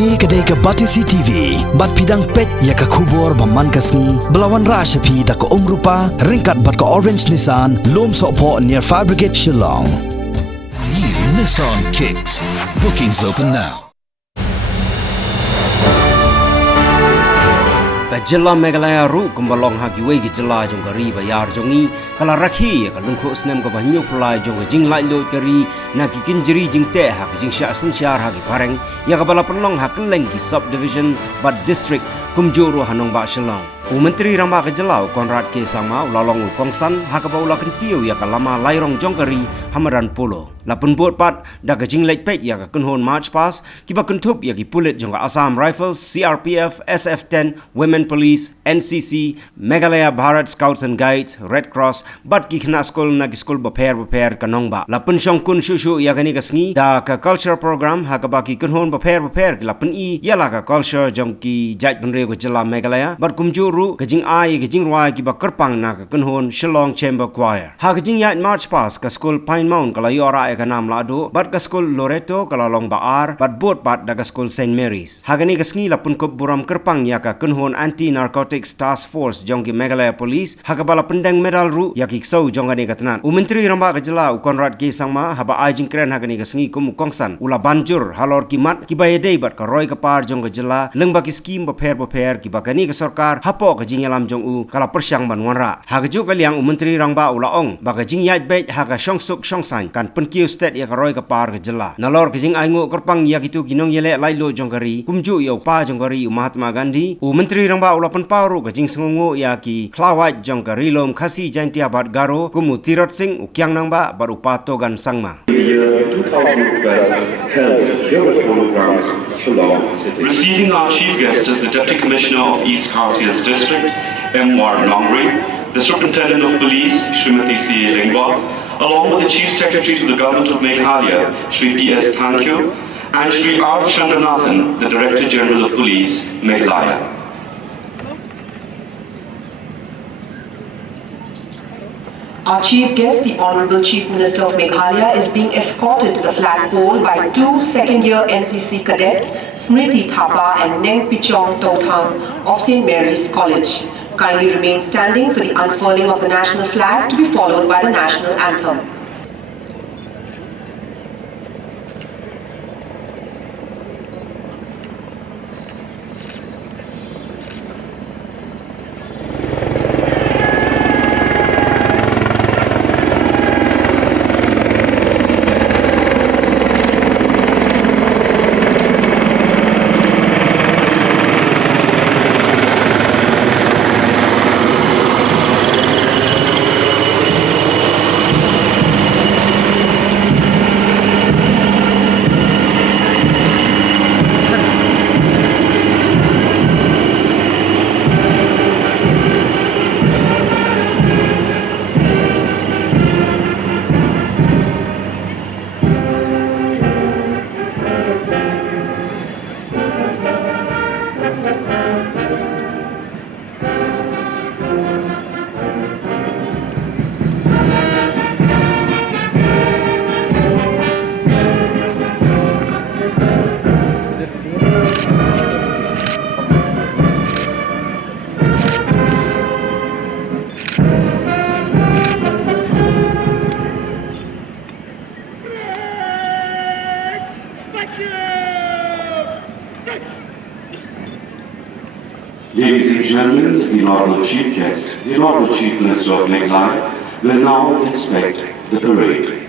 Ni kedai ke Batisi TV, bat pidang pet ya ke kubur baman kasni, belawan rasa pi da ke rupa, ringkat bat ke orange Nissan, lom sokpo near Fire Brigade Shillong. New Nissan Kicks. Bookings open now. Kajela Megalaya ru kumbalong hagiwe gijela jong kari bayar jongi kala rakhi ka lungkho snem ka banyu phlai jong jing Laitluid kari na kikin jiri jing te ha jing sha san syar ha gi pareng ya ka bala penlong ha keleng ki subdivision but district kumjuru Nongbah Shillong. Menteri Rama Kejelau Konrad K Sangma ulalong kongsan ha ka baula kentiu ya ka lama lairong jong kari hamaran polo. Lapun bot pat da ka jing lek pet ya ka kunhon march pass ki ba kuntup ya ki pulit jong ka Assam Rifles, CRPF, SF10, Women Police, NCC, Meghalaya Bharat Scouts and Guides, Red Cross, bat ki khna skol na ki skol baper ka Nongbah. Lapun Shongkun shushu ya gani ka Sngi da ka culture program ha ka ba ki kunhon baper ki lapun I ya la ka culture jong ki jaj penre ko jela Meghalaya bat kumjuru ka jing ai ka jing rwai ki ba kerpang na ka kunhon Shillong Chamber Choir. Ha ka jing ya march pass ka skol Pine Mount kala yora ka nam lado bat ka skol Loreto kala long baar bat bot bat da ka skol St Mary's. Ha gani ka Sngi lapun ko buram kerpang ya ka kunhon Anti-Narcotics Task Force jong ki Meghalaya Police haka bala pendang medal ru ya ki sau jong gani katanan. Menteri Ramba Kejelau Konrad K Sangma haba ajing keren haka ni ka Sngi kum kongsan ula banjur halor ki mat ki bayedei bat ka roy ka par jong Kejela leng ba ki skim baper ki bakani ka sarkar hapo ka jing yalam jong u kala persyang ban wanra. Haka ju ka liang Menteri Ramba ula ong baka jing yat bet haka syongsuk syongsan kan penkiu state ya ka roy ka par Kejela. Nalor ka jing aingo kerpang ya kitu kinong yele Laitluid jong kari kumju ya pa jong kari Mahatma Gandhi Menteri Ramba ulapan paru ka jing sengongo ya ki klawat jong ka rilom khasi jantia bat garo kumu tirot sing ukyang nangba baru pato gan sangma. The year 2012 held here at Polo Grounds, Shillong City. Receiving our chief guest is the Deputy Commissioner of East Khassias District, M.R. Nongbah, the Superintendent of Police, Srimati C. Nongbah, along with the Chief Secretary to the Government of Meghalaya, Shri P.S. Thankyu, and Shri R. Chandranathan, the Director General of Police, Meghalaya. Our chief guest, the Honorable Chief Minister of Meghalaya, is being escorted to the flagpole by two second-year NCC cadets, Smriti Thapa and Neng Pichong Totham of St. Mary's College. Kindly remain standing for the unfurling of the national flag to be followed by the national anthem. Ladies and gentlemen, the Honorable Chief Guest, the Honorable Chief Minister of Meghalaya, will now inspect the parade.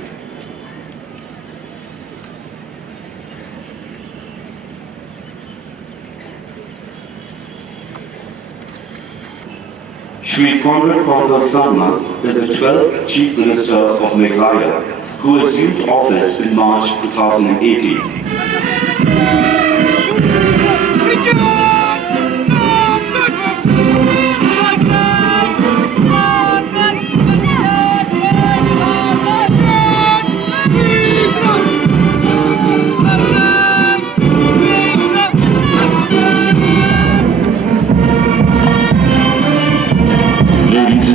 Shri Konrad Kaur Sangma is the 12th Chief Minister of Meghalaya, who assumed office in March 2018.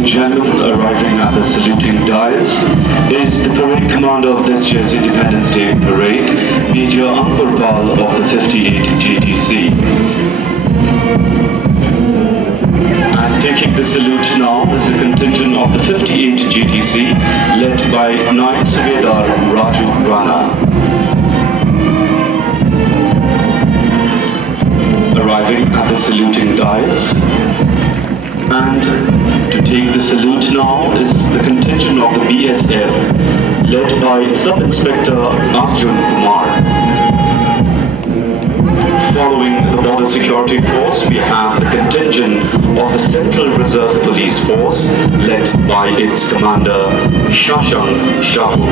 Gentlemen, arriving at the saluting dais is the parade commander of this year's Independence Day Parade, Major Major Ankurpal of the 58 GTC. And taking the salute now is the contingent of the 58 GTC led by Naik Subedar Raju Rana. Arriving at the saluting dais. And to take the salute now is the contingent of the BSF led by Sub-Inspector Arjun Kumar. Following the Border Security Force, we have the contingent of the Central Reserve Police Force led by its commander Shashang Shahu.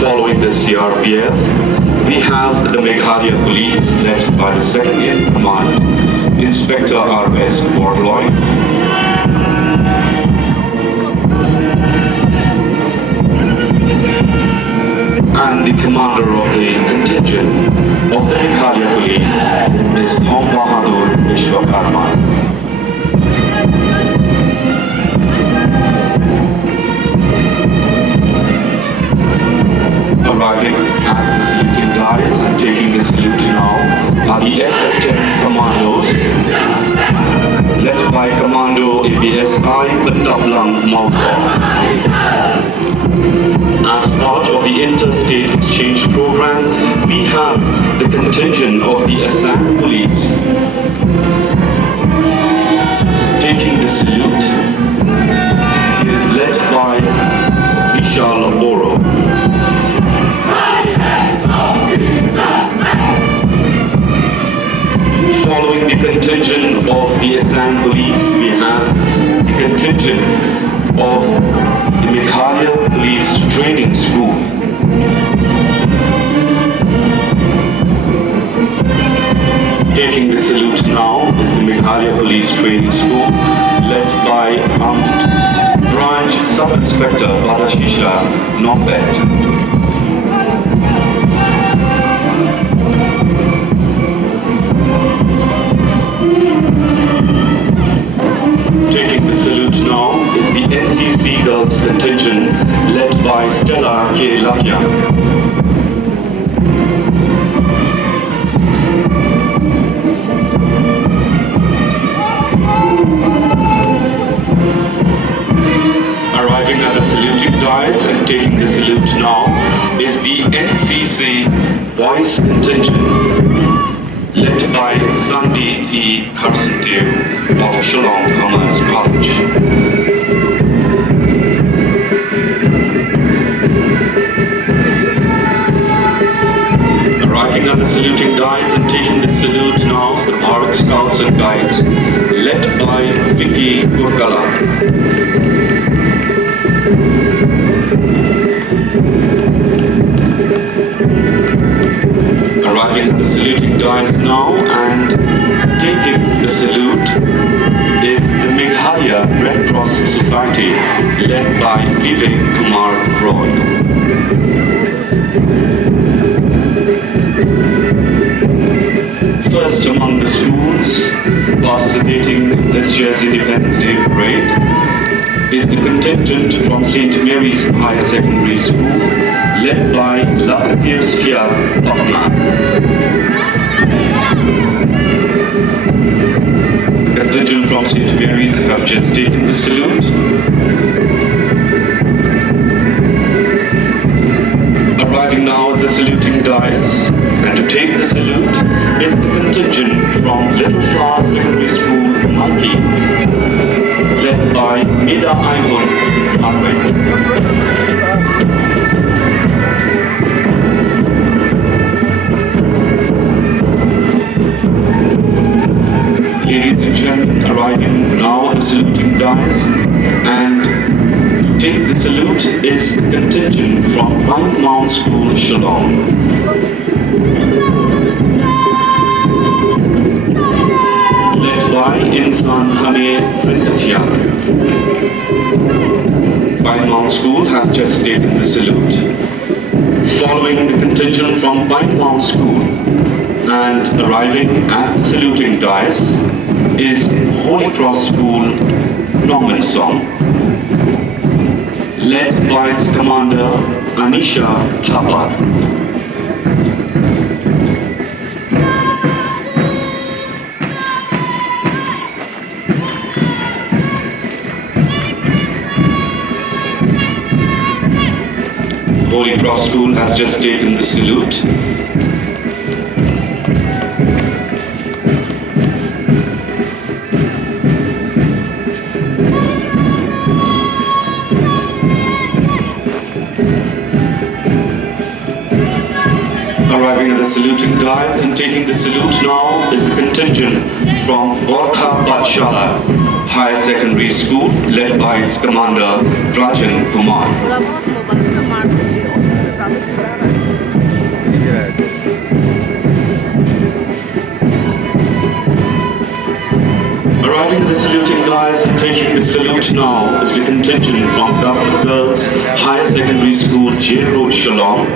Following the CRPF, we have the Meghalaya Police led by the second in command, Inspector R.S. Borloy. And the commander of the contingent of the Meghalaya Police is Nongbah Vishwakarma. Arriving at the saluting dais and taking the salute now are the SF-10 commandos led by Commando ABSI Bandablang Malkor. As part of the interstate exchange program, we have the contingent of the Assam Police taking the salute is led by Vishal Boro. Following the contingent of the Assam Police, we have the contingent of the Meghalaya Police Training School. Taking the salute now is the Meghalaya Police Training School, led by Armed Branch Sub-Inspector Badashisha Nongbah. Taking the salute now is the NCC Girls contingent led by Stella K. Lakia. Arriving at the saluting dais and taking the salute now is the NCC Boys contingent led by Sandy T. Karsandev of Shillong Commerce College. Arriving at the saluting dais and taking the salute now is the Bharat Scouts and Guides led by Vicky Gurgala. Arriving at the saluting dais now and taking the salute is the Meghalaya Red Cross Society led by Vivek Kumar Roy. First among the schools participating in this year's Independence Day Parade is the contingent from St. Mary's Higher Secondary School led by Lakatir Sfia Patna. The contingent from St. Mary's have just taken the salute. Arriving now at the saluting dais, and to take the salute is the contingent from Little Flower Secondary School, Monkey, led by Mida Aymun Ahmed. Ladies and gentlemen, arriving now at the saluting dais, and to take the salute is the contingent from Pine Mount School, Shillong. Led by Insan Hane Rintatiak. Pine Mount School has just taken the salute. Following the contingent from Pine Mount School and arriving at the saluting dais is Holy Cross School, Norman Song. led by its commander Anisha Thapa. Holy Cross School has just taken the salute. Arriving at the saluting dais and taking the salute now is the contingent from Gorkha Pathshala Higher Secondary School, led by its commander Rajan Kumar. Arriving at the saluting dais and taking the salute now is the contingent from Government Girls Higher Secondary School, J Road, Shillong,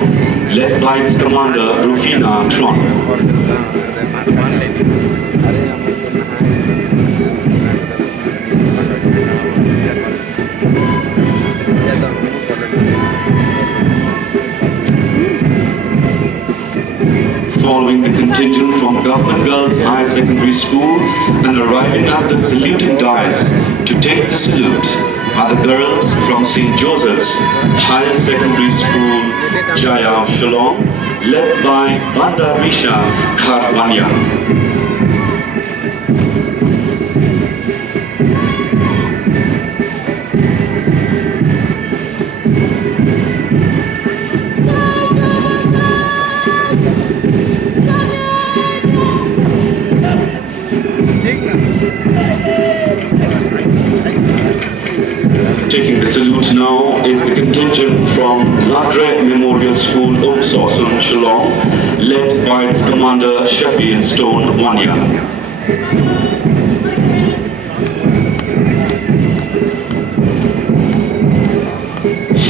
led by its commander Rufina Tron. Following the contingent from Government Girls Higher Secondary School and arriving at the saluting dais to take the salute are the girls from St. Joseph's Higher Secondary School, Jaya Shillong, led by Banda Risha Kharwania. Taking the salute now is the contingent from Ladre Memorial School, Umsosun, Shillong, led by its commander Shafi and Stone Wanya.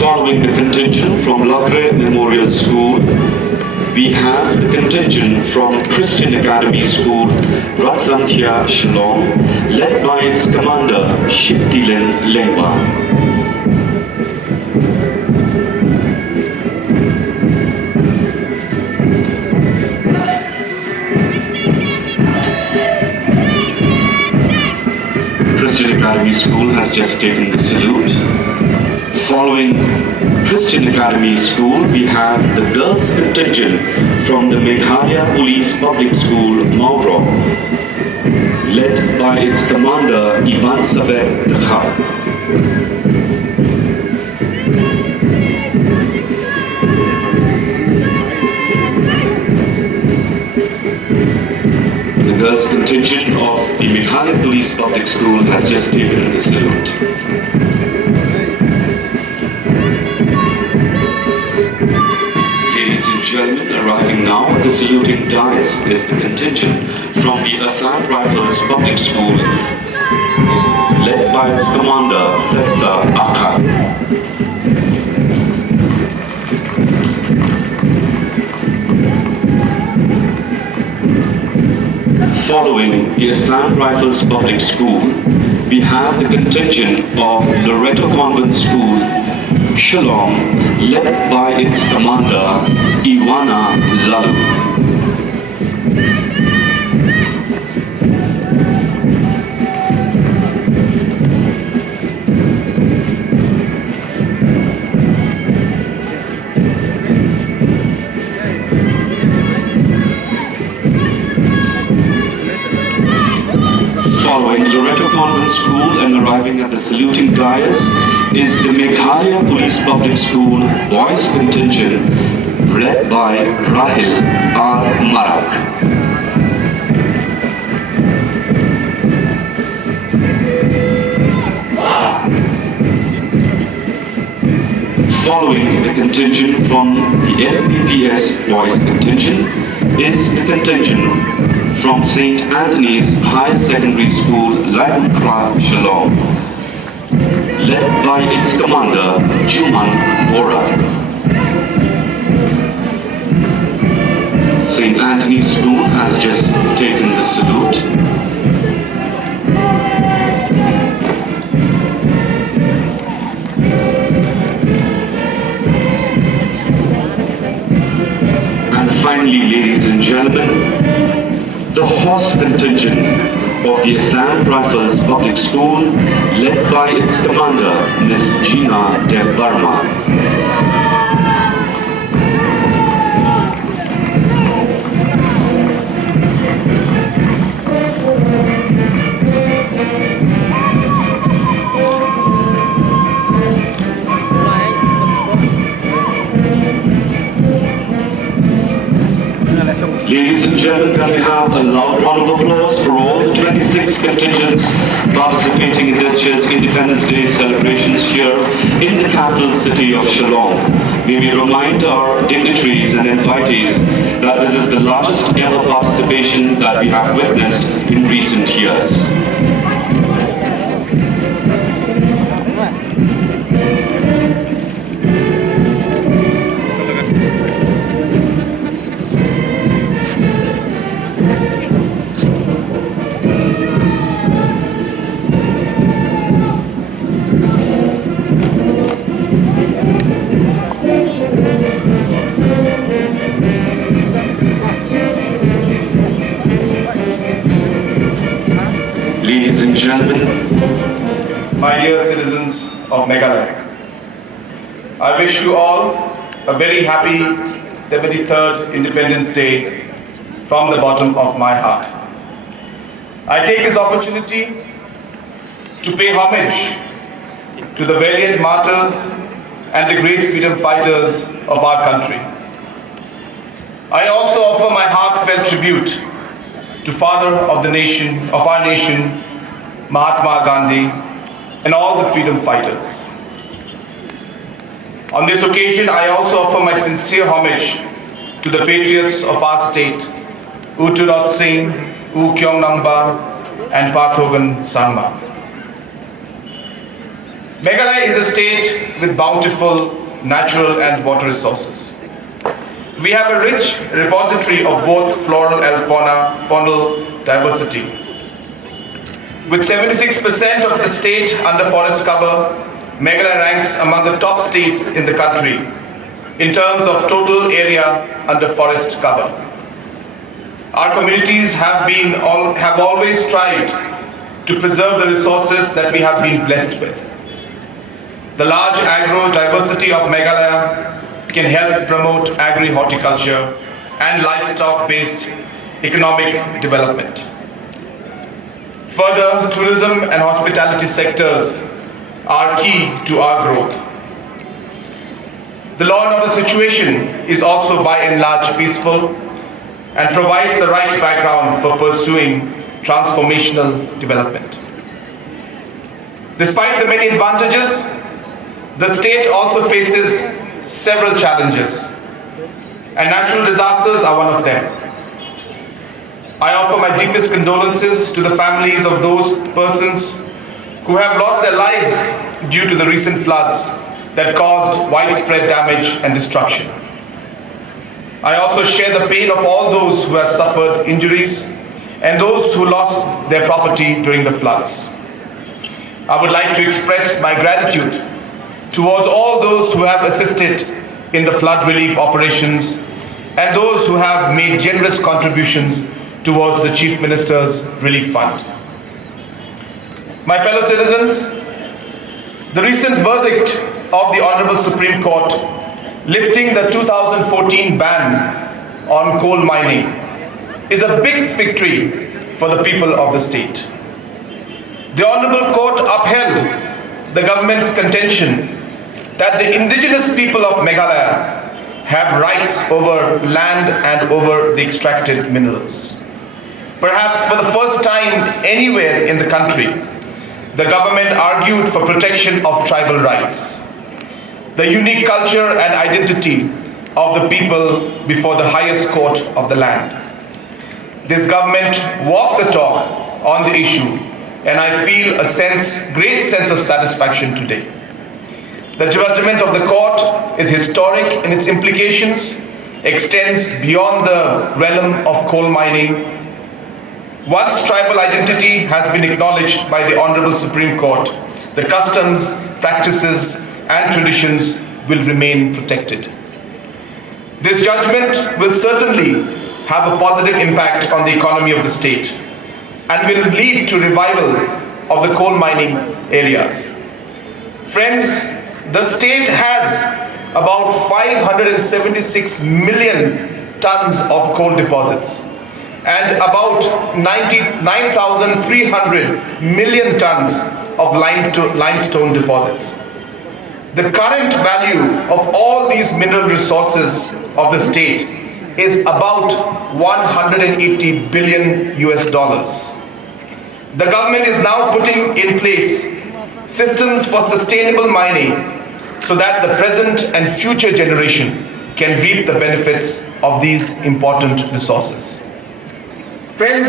Following the contingent from Ladre Memorial School, we have the contingent from Christian Academy School, Ratsanthia, Shillong, led by its commander, Shiptilen Lengba. Christian Academy School has just taken the salute. Following Christian Academy School, we have the girls contingent from the Meghalaya Police Public School, Mauro, led by its commander, Ivan Sabek Dakar. The girls contingent of the Meghalaya Police Public School has just taken the salute. Ladies and gentlemen, arriving now at the saluting dais is the contingent from the Assam Rifles Public School, led by its commander, Festa Akar. Following the Assam Rifles Public School, we have the contingent of Loreto Convent School, Shillong, led by its commander, Iwana Lalu. Following Loreto Convent School and arriving at the saluting dais is the Meghalaya Police Public School Boys Contingent, led by Rahil R. Marak. Following the contingent from the LPPS Boys Contingent is the contingent from St. Anthony's Higher Secondary School, Laitluid, Shillong, led by its commander, Juman Bora. St. Anthony's School has just taken the salute. finally, ladies and gentlemen, the horse contingent of the Assam Rifles Public School, led by its commander, Ms. Jingrakhe Burma. Ladies and gentlemen, can we have a loud round of applause for all the 26 contingents participating in this year's Independence Day celebrations here in the capital city of Shillong. May we remind our dignitaries and invitees that this is the largest ever participation that we have witnessed in recent years. Ladies and gentlemen, my dear citizens of Meghalaya, I wish you all a very happy 73rd Independence Day from the bottom of my heart. I take this opportunity to pay homage to the valiant martyrs and the great freedom fighters of our country. I also offer my heartfelt tribute to Father of the nation, of our nation, Mahatma Gandhi, and all the freedom fighters. On this occasion, I also offer my sincere homage to the patriots of our state, U Turot Singh, U Kyong Nongbah, and Pathogan Sanma. Meghalaya is a state with bountiful natural and water resources. We have a rich repository of both floral and faunal diversity. With 76% of the state under forest cover, Meghalaya ranks among the top states in the country in terms of total area under forest cover. Our communities have always strived to preserve the resources that we have been blessed with. The large agro-diversity of Meghalaya can help promote agri-horticulture and livestock-based economic development. Further, tourism and hospitality sectors are key to our growth. The law and order situation is also by and large peaceful and provides the right background for pursuing transformational development. Despite the many advantages, the state also faces several challenges, and natural disasters are one of them. I offer my deepest condolences to the families of those persons who have lost their lives due to the recent floods that caused widespread damage and destruction. I also share the pain of all those who have suffered injuries and those who lost their property during the floods. I would like to express my gratitude towards all those who have assisted in the flood relief operations and those who have made generous contributions towards the Chief Minister's Relief Fund. My fellow citizens, the recent verdict of the Honorable Supreme Court lifting the 2014 ban on coal mining is a big victory for the people of the state. The Honorable Court upheld the government's contention that the indigenous people of Meghalaya have rights over land and over the extracted minerals. Perhaps for the first time anywhere in the country, the government argued for protection of tribal rights, the unique culture and identity of the people before the highest court of the land. This government walked the talk on the issue, and I feel a great sense of satisfaction today. The judgment of the court is historic in its implications, extends beyond the realm of coal mining. Once tribal identity has been acknowledged by the Honorable Supreme Court, the customs, practices, and traditions will remain protected. This judgment will certainly have a positive impact on the economy of the state and will lead to revival of the coal mining areas. Friends, the state has about 576 million tons of coal deposits and about 9,300 million tons of limestone deposits. The current value of all these mineral resources of the state is about 180 billion US dollars. The government is now putting in place systems for sustainable mining so that the present and future generation can reap the benefits of these important resources. Friends,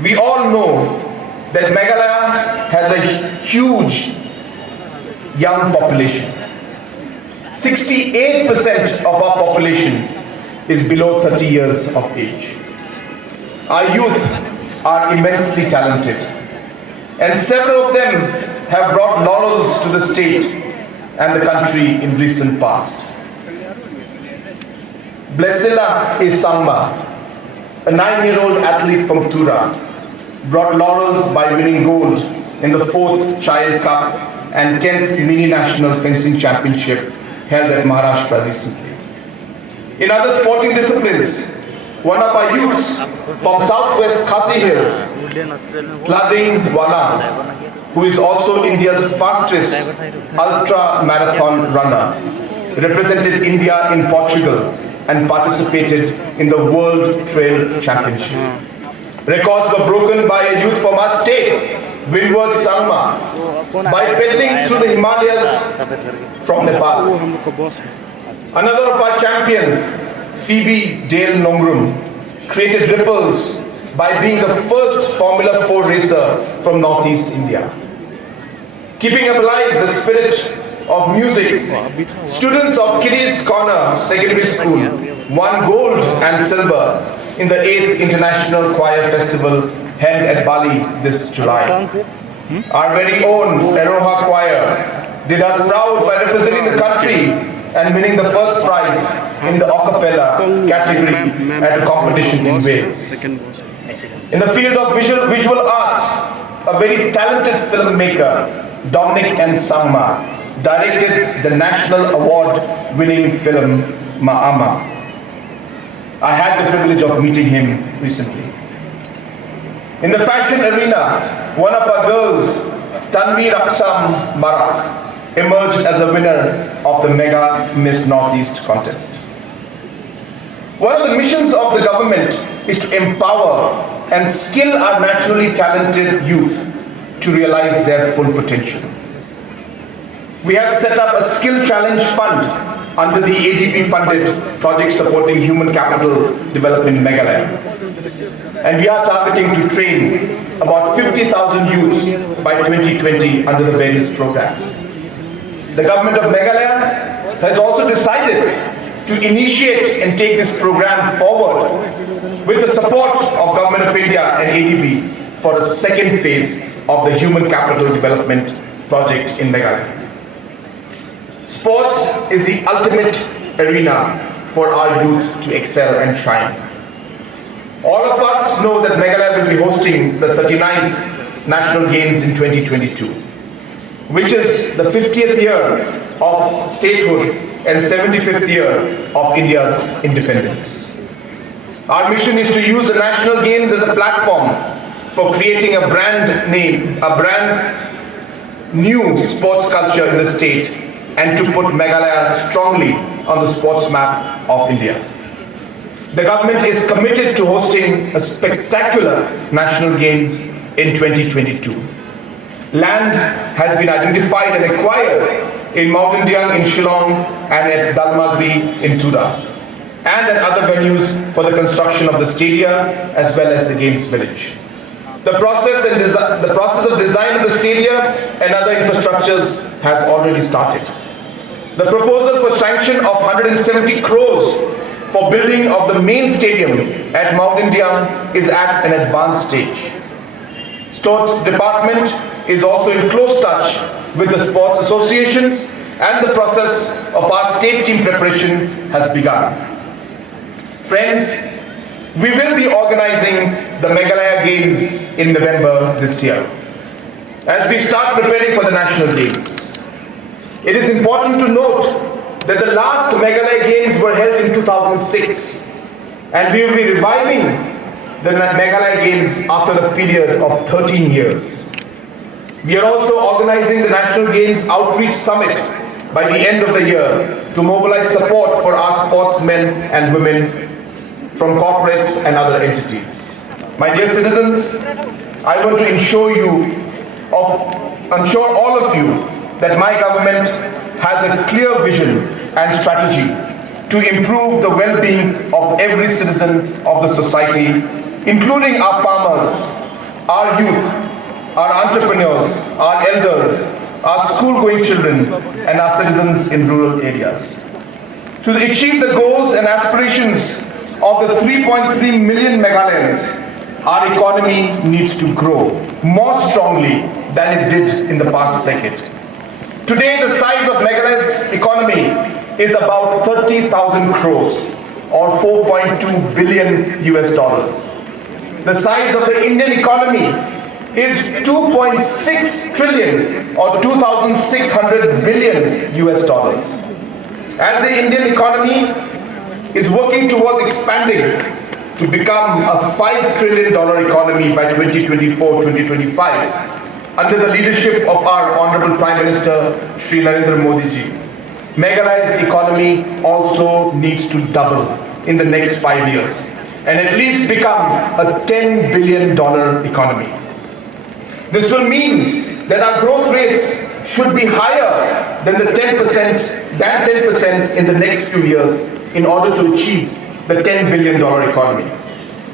we all know that Meghalaya has a huge young population. 68% of our population is below 30 years of age. Our youth are immensely talented, and several of them have brought laurels to the state and the country in recent past. Blessila Isamba, a 9-year-old athlete from Tura, brought laurels by winning gold in the 4th Child Cup and 10th Mini National Fencing Championship held at Maharashtra recently. In other sporting disciplines, one of our youths from southwest Khasi Hills, Tlading Wala, who is also India's fastest ultra-marathon runner, represented India in Portugal and participated in the World Trail Championship. Records were broken by a youth from our state, Windward Salma, by pedaling through the Himalayas from Nepal. Another of our champions, Phoebe Dale Nongrum, created ripples by being the first Formula 4 racer from Northeast India. Keeping alive the spirit of music, students of Kiddies Corner Secondary School won gold and silver in the 8th International Choir Festival held at Bali this July. Our very own Aroha Choir did us proud by representing the country and winning the first prize in the a cappella category at a competition in Wales. In the field of visual arts, a very talented filmmaker, Dominic N. Sangma, directed the National Award-winning film Ma'ama. I had the privilege of meeting him recently. In the fashion arena, one of our girls, Tanvi Raksam Marak, emerged as the winner of the Mega Miss Northeast contest. One of the missions of the government is to empower and skill our naturally talented youth to realize their full potential. We have set up a Skill Challenge Fund under the ADB-funded project supporting human capital development in Meghalaya. And we are targeting to train about 50,000 youths by 2020 under the various programs. The government of Meghalaya has also decided to initiate and take this program forward with the support of Government of India and ADB for a second phase of the human capital development project in Meghalaya. Sports is the ultimate arena for our youth to excel and shine. All of us know that Meghalaya will be hosting the 39th National Games in 2022, which is the 50th year of statehood and 75th year of India's independence. Our mission is to use the National Games as a platform for creating a brand new sports culture in the state and to put Meghalaya strongly on the sports map of India. The government is committed to hosting a spectacular National Games in 2022. Land has been identified and acquired in Mountain in Shillong and at Dalmagri in Tura, and at other venues for the construction of the stadia as well as the Games Village. The process of design of the stadia and other infrastructures has already started. The proposal for sanction of 170 crores for building of the main stadium at Mount Indian is at an advanced stage. Sports Department is also in close touch with the sports associations, and the process of our state team preparation has begun. Friends, we will be organizing the Meghalaya Games in November this year. As we start preparing for the National Games, it is important to note that the last Meghalaya Games were held in 2006, and we will be reviving the Meghalaya Games after a period of 13 years. We are also organizing the National Games Outreach Summit by the end of the year to mobilize support for our sportsmen and women from corporates and other entities. My dear citizens, I want to ensure all of you that my government has a clear vision and strategy to improve the well-being of every citizen of the society, including our farmers, our youth, our entrepreneurs, our elders, our school-going children, and our citizens in rural areas. To achieve the goals and aspirations of the 3.3 million Meghalayans, our economy needs to grow more strongly than it did in the past decade. Today, the size of Meghalaya's economy is about 30,000 crores or 4.2 billion US dollars. The size of the Indian economy is 2.6 trillion or 2,600 billion US dollars. As the Indian economy is working towards expanding to become a $5 trillion economy by 2024-2025, under the leadership of our Honorable Prime Minister Shri Narendra Modi ji, Meghalaya's economy also needs to double in the next 5 years and at least become a $10 billion economy. This will mean that our growth rates should be higher than 10% in the next few years in order to achieve the $10 billion economy.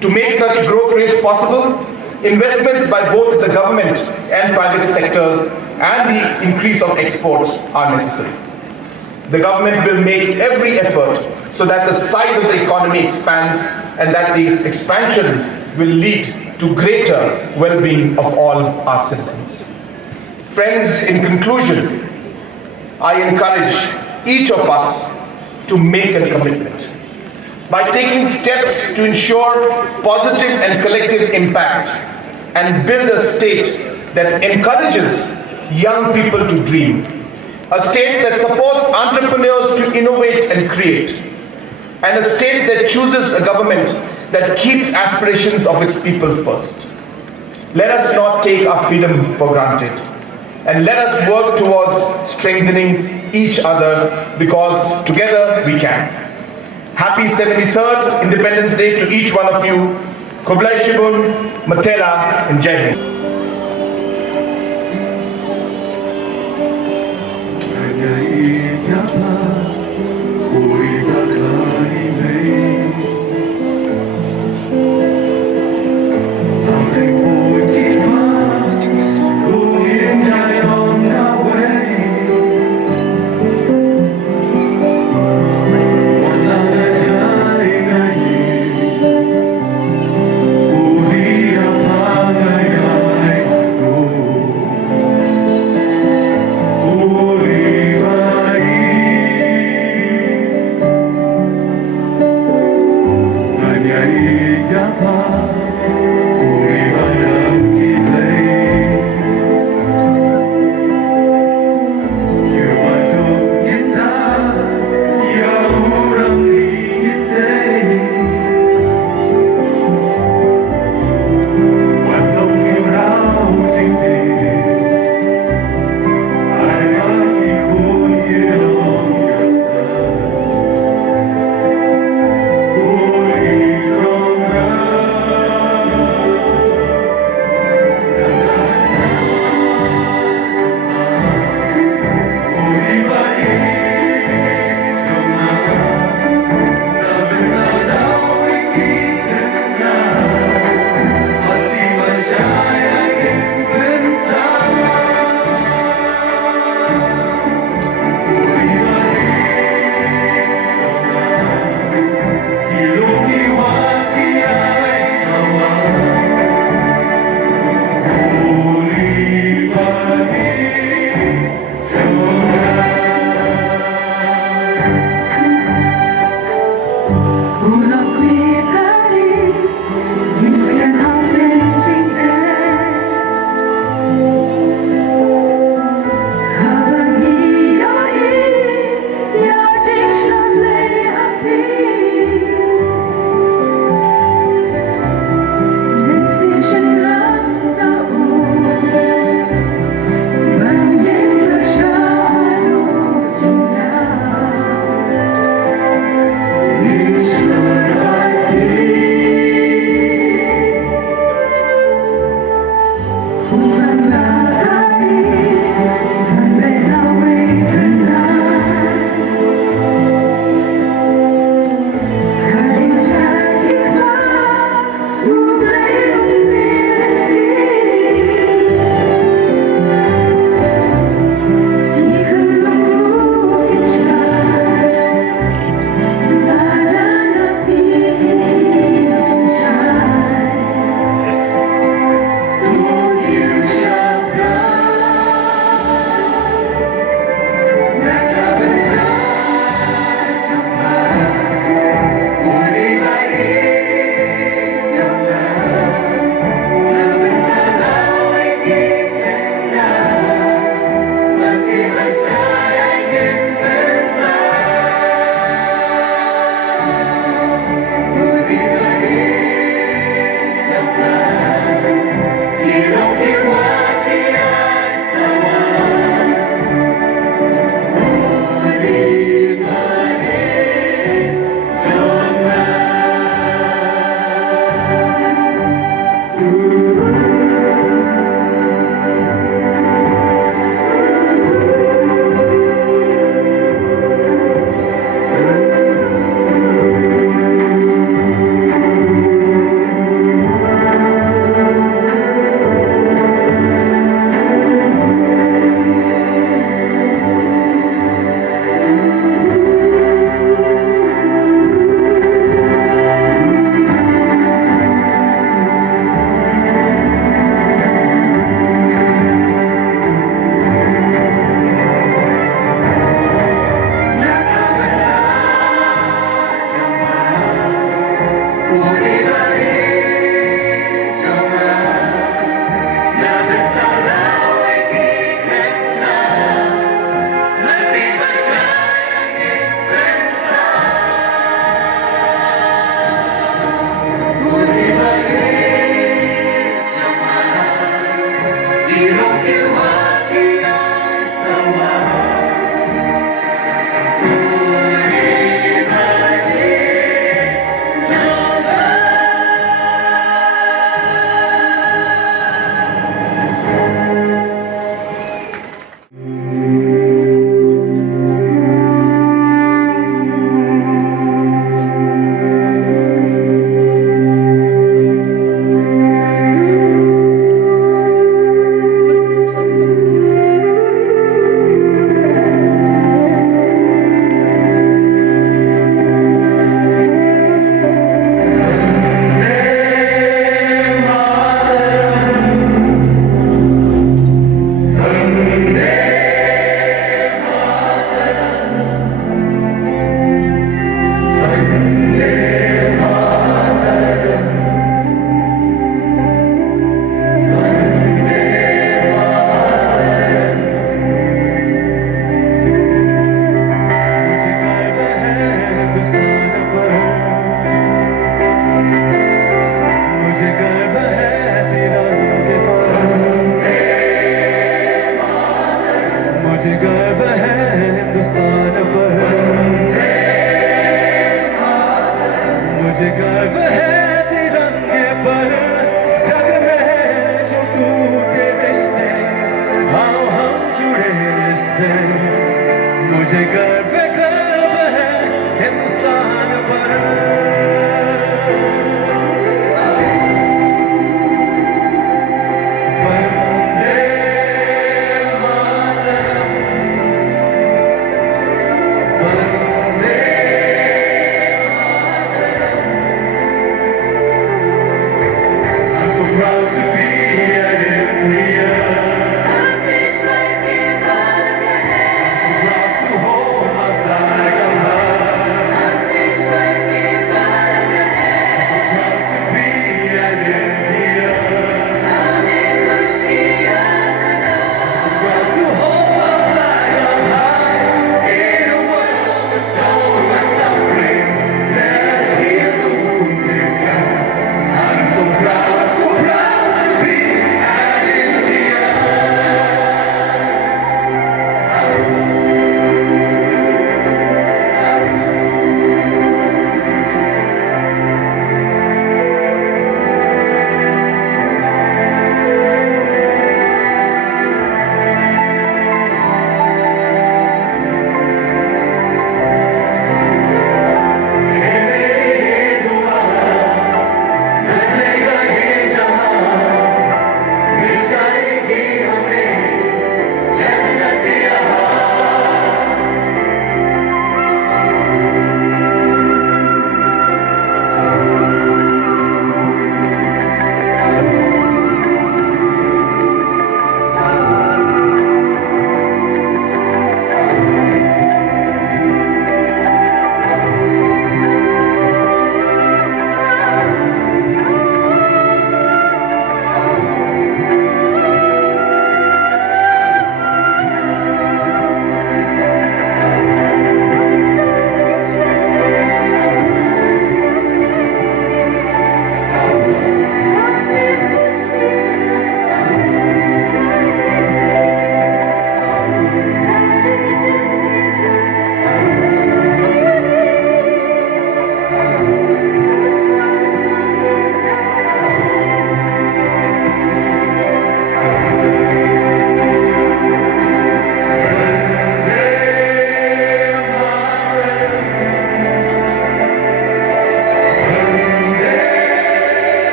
To make such growth rates possible, investments by both the government and private sectors and the increase of exports are necessary. The government will make every effort so that the size of the economy expands and that this expansion will lead to greater well-being of all our citizens. Friends, in conclusion, I encourage each of us to make a commitment by taking steps to ensure positive and collective impact and build a state that encourages young people to dream, a state that supports entrepreneurs to innovate and create, and a state that chooses a government that keeps aspirations of its people first. Let us not take our freedom for granted, and let us work towards strengthening each other, because together we can. Happy 73rd Independence Day to each one of you. Kublai Shibun, Matera, and Jai Hind. Slow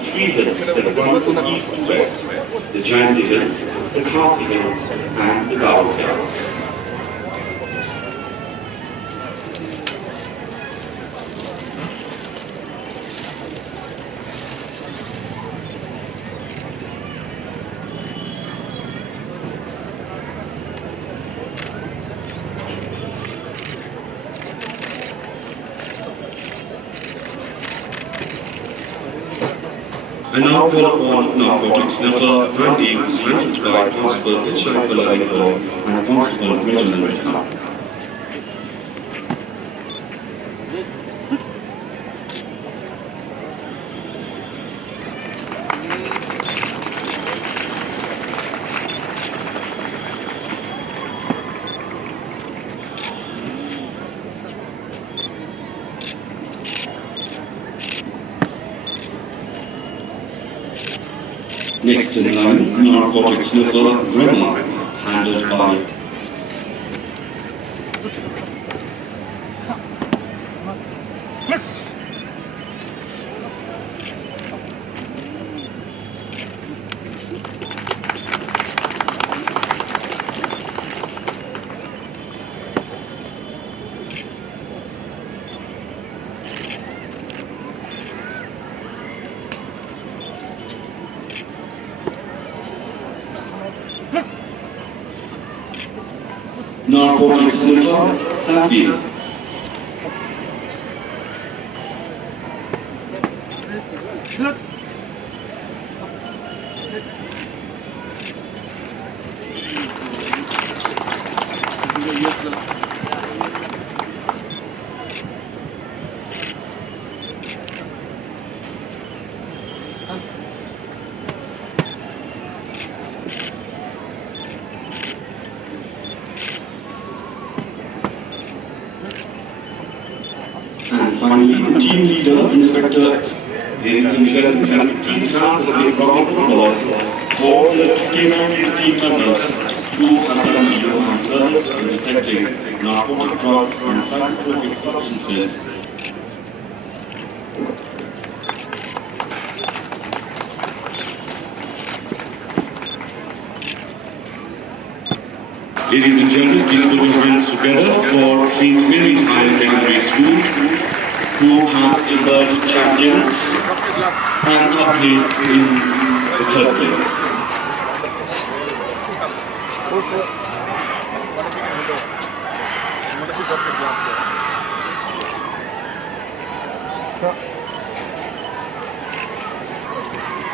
three hills that run from east to west: the Janti Hills, the Khasi Hills, and the Gao Hills. I now call upon Narcotics Sniffer Randy, who is managed by Constable Shongkun and Constable Reginald. Next in line, Narcotics Sniffer Rema, handled by Narcotics Sniffer Sngi. And finally, the team leader, Inspector. Ladies and gentlemen, please have a big round of applause for the team members who have done yeoman service in detecting narcotic drugs and psychotropic substances. Ladies and gentlemen, please put your hands together for St. Mary's Higher Secondary School, who have emerged champions and are placed in the third place.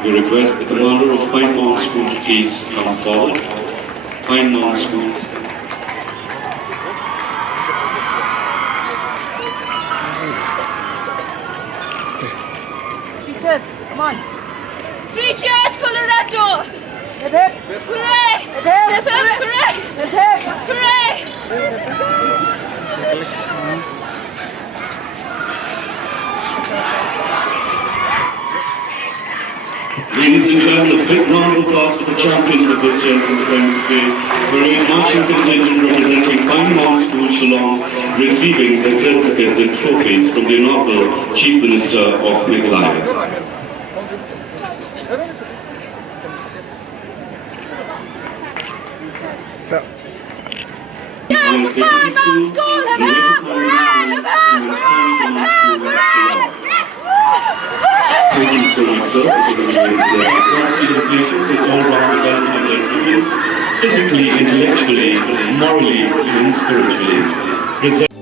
We request the commander of Pine Mountain School to please come forward. Pine Mountain School. Teachers, come on. 3 cheers for Loretto! Hip hip! Hooray! Hip hip! Hip hip! Hooray! Hip hip! Hooray! Ladies and gentlemen, a big round of applause for the champions of this year's Independence Day Parade marching contingent representing Pine Mountain School, Shillong, receiving their certificates and trophies from the Honorable Chief Minister of Meghalaya. Yes, Pine Mountain School! Hip hip! Hooray! Hip hip! Hooray! Hip hip! Hooray! Thank you so much, sir, for giving us education for all-round development of their students, physically, intellectually, morally, and spiritually.